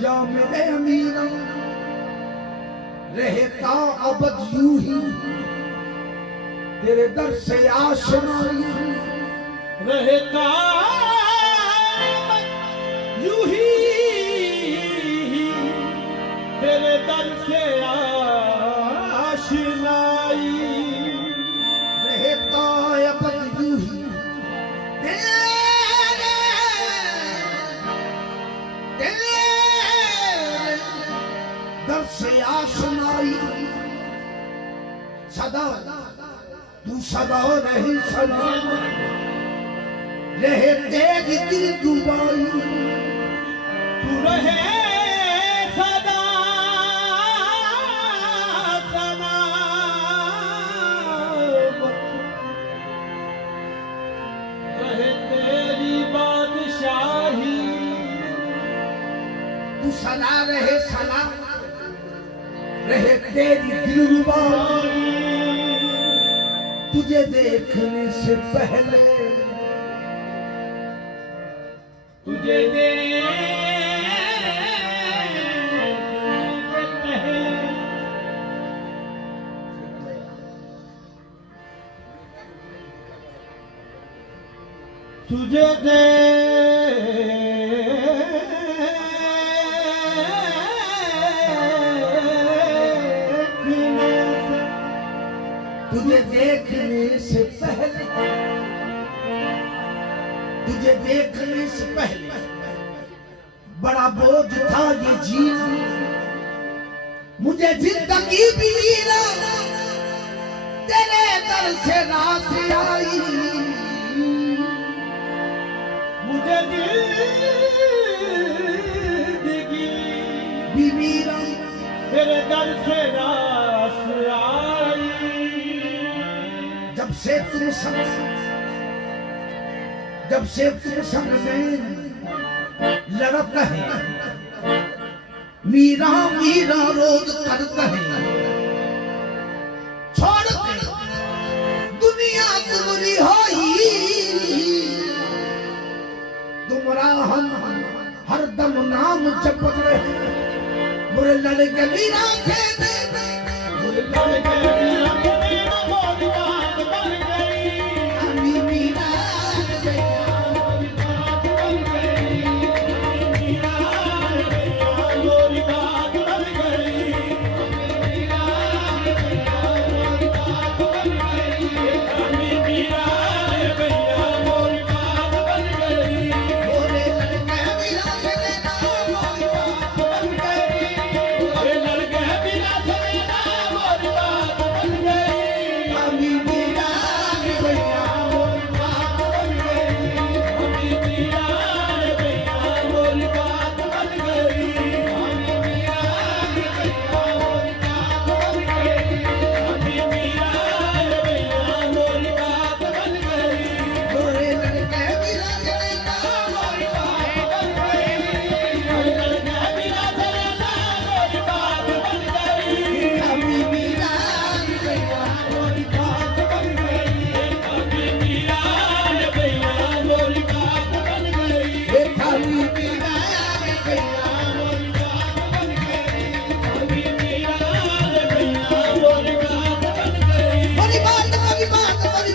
या मेरे अमीरा रहता अबद यूं ही तेरे दर से आशनाई रहता यूं ही तेरे दर से आशनाई रहता अबद यूं ही दर से आशनाई सदा तू सदा रहे सदा रहे तेरी दिल दुबाई तू रहे सदा सदा रहे तेरी बादशाही तू सदा रहे सदा रहे तेरी दिलरुबाई तुझे देखने से पहले तुझे तुझे तुझे देखने से पहले तुझे देखने से पहले बड़ा बोझ था ये जीना मुझे जिंदगी बीना तेरे दर से रात आई मुझे जिंदगी बीबीरा तेरे दर से रास आई जब से तुम संग में लड़ता है मीरा मीरा रोज करता है छोड़ के दुनिया तुम्हारी होई तुम्हारा हम हर दम नाम जपत रहे बुरे लड़के मीरा के मुझे लड़के मीरा के मोरी बात बन गई अमी मीरा मोरी बात बन गई मीरा भैया मोरी बात बन गई बोले लड़के मीरा के मोरी बात बन गई लड़के मीरा से मोरी बात बन गई अमी मीरा भैया मोरी बात बन गई मीरा भैया मोरी बात बन गई बोले लड़के मीरा के मोरी बात बन गई अमी मीरा भैया मोरी बात बन गई देखा अमी मीरा भैया मोरी बात बन गई मोरी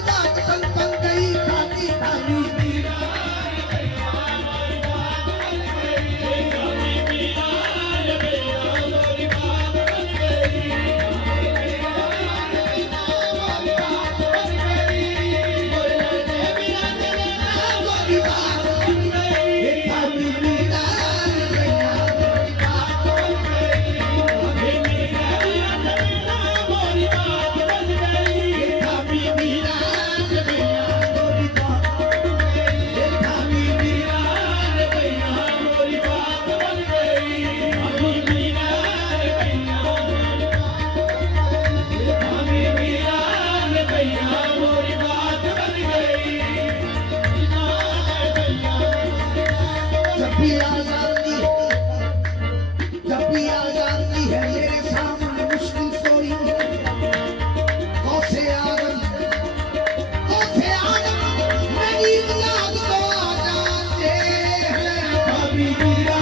बात बन गई खाती खाली मीरा मोरी बात बन गई देखा अमी मीरा भैया मोरी बात बन गई देखा अमी मीरा भैया मोरी बात बन गई देखा अमी मीरा भैया मोरी बात बन गई जब भी आ जाती है मेरे सामने मुश्किल कोई कौसे आदम मेरी याद तो आ जाते हैं कभी मीरा